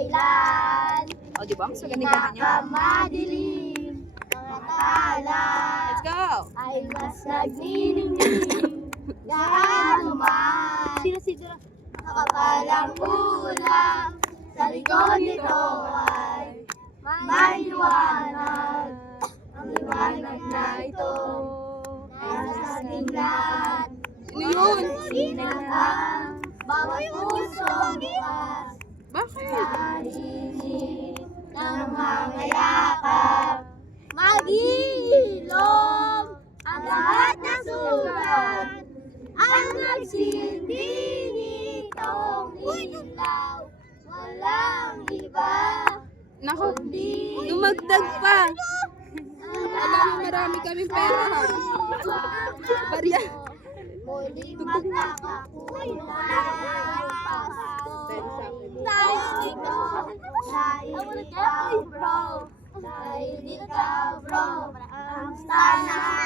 kailan. O, di ba? Mas maganda niya. Pinakamadilim, mga tala. Let's go! Ay mas nagniningning. Gaano man. Nakapalang ulam. Sa likod nito ay may liwanag. Ang liwanag na ito nasa ating lahat. Ano yun? Sinang bawat puso bukas. Bakit? Sarili ng mga yakap. Mag-ilog ang lahat ng sugat. Ang nagsilbi nitong ilaw. Walang iba. Nako, dumagdag pa. Alam mo, marami kaming pera ha. Barya. Muling magkakakulay ang pasto. Dahil ikaw bro. Dahil ikaw bro. Ang sana